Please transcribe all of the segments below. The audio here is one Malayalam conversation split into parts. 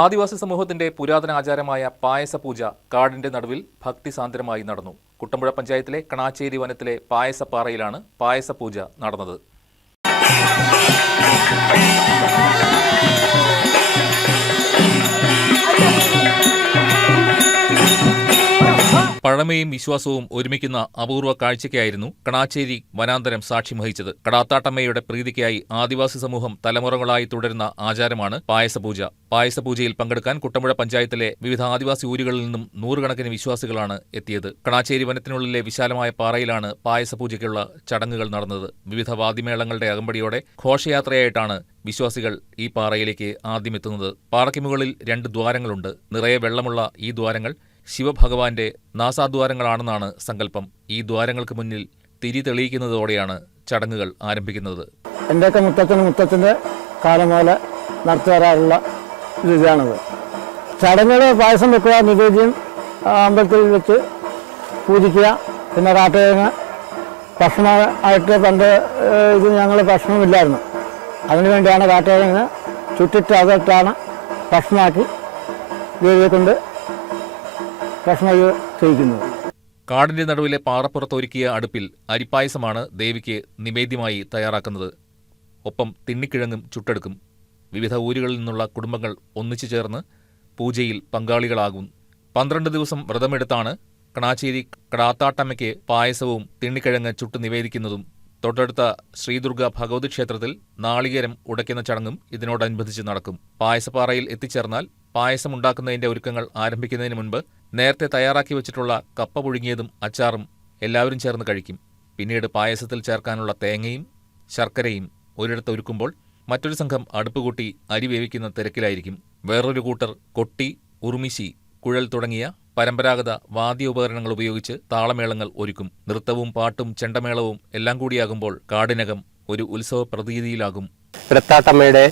ആദിവാസി സമൂഹത്തിന്റെ പുരാതന ആചാരമായ പായസപൂജ കാടിന്റെ നടുവിൽ ഭക്തിസാന്ദ്രമായി നടന്നു. കുട്ടമ്പുഴ പഞ്ചായത്തിലെ കണാച്ചേരി വനത്തിലെ പായസപ്പാറയിലാണ് പായസപൂജ നടന്നത്. പഴമയും വിശ്വാസവും ഒരുമിക്കുന്ന അപൂർവ കാഴ്ചയ്ക്കായിരുന്നു കണാച്ചേരി വനാന്തരം സാക്ഷ്യം വഹിച്ചത്. കടാത്താട്ടമ്മയുടെ പ്രീതിക്കായി ആദിവാസി സമൂഹം തലമുറകളായി തുടരുന്ന ആചാരമാണ് പായസപൂജ. പായസപൂജയിൽ പങ്കെടുക്കാൻ കുട്ടമ്പുഴ പഞ്ചായത്തിലെ വിവിധ ആദിവാസി ഊരുകളിൽ നിന്നും നൂറുകണക്കിന് വിശ്വാസികളാണ് എത്തിയത്. കണാച്ചേരി വനത്തിനുള്ളിലെ വിശാലമായ പാറയിലാണ് പായസപൂജയ്ക്കുള്ള ചടങ്ങുകൾ നടന്നത്. വിവിധ വാദ്യമേളങ്ങളുടെ അകമ്പടിയോടെ ഘോഷയാത്രയായിട്ടാണ് വിശ്വാസികൾ ഈ പാറയിലേക്ക് ആദ്യമെത്തുന്നത്. പാറയ്ക്ക് മുകളിൽ 2 ദ്വാരങ്ങളുണ്ട്. നിറയെ വെള്ളമുള്ള ഈ ദ്വാരങ്ങൾ ശിവഭഗവാന്റെ നാസാദ്വാരങ്ങളാണെന്നാണ് സങ്കല്പം. ഈ ദ്വാരങ്ങൾക്ക് മുന്നിൽ തിരി തെളിയിക്കുന്നതോടെയാണ് ചടങ്ങുകൾ ആരംഭിക്കുന്നത്. എന്റെയൊക്കെ മുത്തച്ഛന്റെ കാലം പോലെ നടത്തിവരാറുള്ള ഇതാണത്. ചടങ്ങുകൾ പായസം വെക്കുക, നിവേദ്യം അമ്പലത്തിൽ വെച്ച് പൂജിക്കുക, പിന്നെ കാട്ടുകഴിഞ്ഞ് ഭക്ഷണമായിട്ട് പണ്ട് ഇത് ഞങ്ങൾ ഭക്ഷണമില്ലായിരുന്നു. അതിനുവേണ്ടിയാണ് കാട്ടുകഴിഞ്ഞ് ചുറ്റിട്ട് അതിട്ടാണ് ഭക്ഷണമാക്കി ദേവിയെ കൊണ്ട് ഭക്ഷണം ചെയ്യിക്കുന്നത്. കാടിന്റെ നടുവിലെ പാറപ്പുറത്തൊരുക്കിയ അടുപ്പിൽ അരിപ്പായസമാണ് ദേവിക്ക് നിവേദ്യമായി തയ്യാറാക്കുന്നത്. ഒപ്പം തിണ്ണിക്കിഴങ്ങും ചുട്ടെടുക്കും. വിവിധ ഊരുകളിൽ നിന്നുള്ള കുടുംബങ്ങൾ ഒന്നിച്ചു ചേർന്ന് പൂജയിൽ പങ്കാളികളാകും. 12 ദിവസം വ്രതമെടുത്താണ് കണാച്ചേരി കടാത്താട്ടമ്മയ്ക്ക് പായസവും തിണ്ണിക്കിഴങ്ങ് ചുട്ട് നിവേദിക്കുന്നതും. തൊട്ടടുത്ത ശ്രീദുർഗ ഭഗവതി ക്ഷേത്രത്തിൽ നാളികേരം ഉടയ്ക്കുന്ന ചടങ്ങും ഇതിനോടനുബന്ധിച്ച് നടക്കും. പായസപ്പാറയിൽ എത്തിച്ചേർന്നാൽ പായസമുണ്ടാക്കുന്നതിന്റെ ഒരുക്കങ്ങൾ ആരംഭിക്കുന്നതിന് മുൻപ് നേരത്തെ തയ്യാറാക്കി വെച്ചിട്ടുള്ള കപ്പ പുഴുങ്ങിയതും അച്ചാറും എല്ലാവരും ചേർന്ന് കഴിക്കും. പിന്നീട് പായസത്തിൽ ചേർക്കാനുള്ള തേങ്ങയും ശർക്കരയും ഒരിടത്ത് ഒരുക്കുമ്പോൾ മറ്റൊരു സംഘം അടുപ്പുകൂട്ടി അരി വേവിക്കുന്ന തിരക്കിലായിരിക്കും. വേറൊരു കൂട്ടർ കൊട്ടി, ഉറുമിശി, കുഴൽ തുടങ്ങിയ പരമ്പരാഗത വാദ്യോപകരണങ്ങൾ ഉപയോഗിച്ച് താളമേളങ്ങൾ ഒരുക്കും. നൃത്തവും പാട്ടും ചെണ്ടമേളവും എല്ലാം കൂടിയാകുമ്പോൾ കാടിനകം ഒരു ഉത്സവ പ്രതീതിയിലാകും. കിടത്താട്ടമ്മയുടെ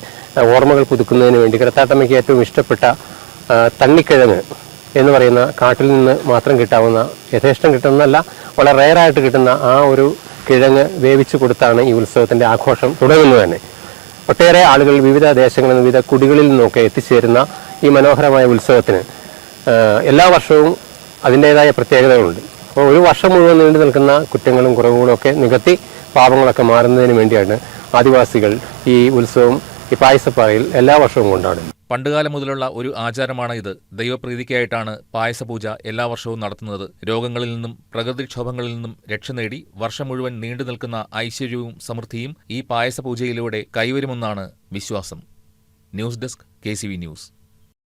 ഓർമ്മകൾ പുതുക്കുന്നതിന് വേണ്ടി കിടത്താട്ടമ്മയ്ക്ക് ഏറ്റവും ഇഷ്ടപ്പെട്ട തണ്ണിക്കിഴങ്ങ് എന്ന് പറയുന്ന കാട്ടിൽ നിന്ന് മാത്രം കിട്ടാവുന്ന, യഥേഷ്ടം കിട്ടുന്നതല്ല, വളരെ റെയറായിട്ട് കിട്ടുന്ന ആ ഒരു കിഴങ്ങ് വേവിച്ചു കൊടുത്താണ് ഈ ഉത്സവത്തിന്റെ ആഘോഷം തുടങ്ങുന്നത് തന്നെ. ഒട്ടേറെ ആളുകൾ വിവിധ ദേശങ്ങളിൽ നിന്ന്, വിവിധ കുടികളിൽ നിന്നൊക്കെ എത്തിച്ചേരുന്ന ഈ മനോഹരമായ ഉത്സവത്തിന് എല്ലാ വർഷവും അതിൻ്റെതായ പ്രത്യേകതകളുണ്ട്. അപ്പോൾ ഒരു വർഷം മുഴുവൻ നീണ്ടു നിൽക്കുന്ന കുറ്റങ്ങളും കുറവുകളും ഒക്കെ നികത്തി പാപങ്ങളൊക്കെ മാറുന്നതിന് വേണ്ടിയാണ് ആദിവാസികൾ ഈ ഉത്സവം ഈ പായസപ്പാറയിൽ എല്ലാ വർഷവും കൊണ്ടാടുന്നു. പണ്ടുകാലം മുതലുള്ള ഒരു ആചാരമാണ് ഇത്. ദൈവപ്രീതിക്കായിട്ടാണ് പായസപൂജ എല്ലാ വർഷവും നടത്തുന്നത്. രോഗങ്ങളിൽ നിന്നും പ്രകൃതിക്ഷോഭങ്ങളിൽ നിന്നും രക്ഷ നേടി വർഷം മുഴുവൻ നീണ്ടു നിൽക്കുന്ന ഐശ്വര്യവും സമൃദ്ധിയും ഈ പായസപൂജയിലൂടെ കൈവരുമെന്നാണ് വിശ്വാസം. News desk KCV news.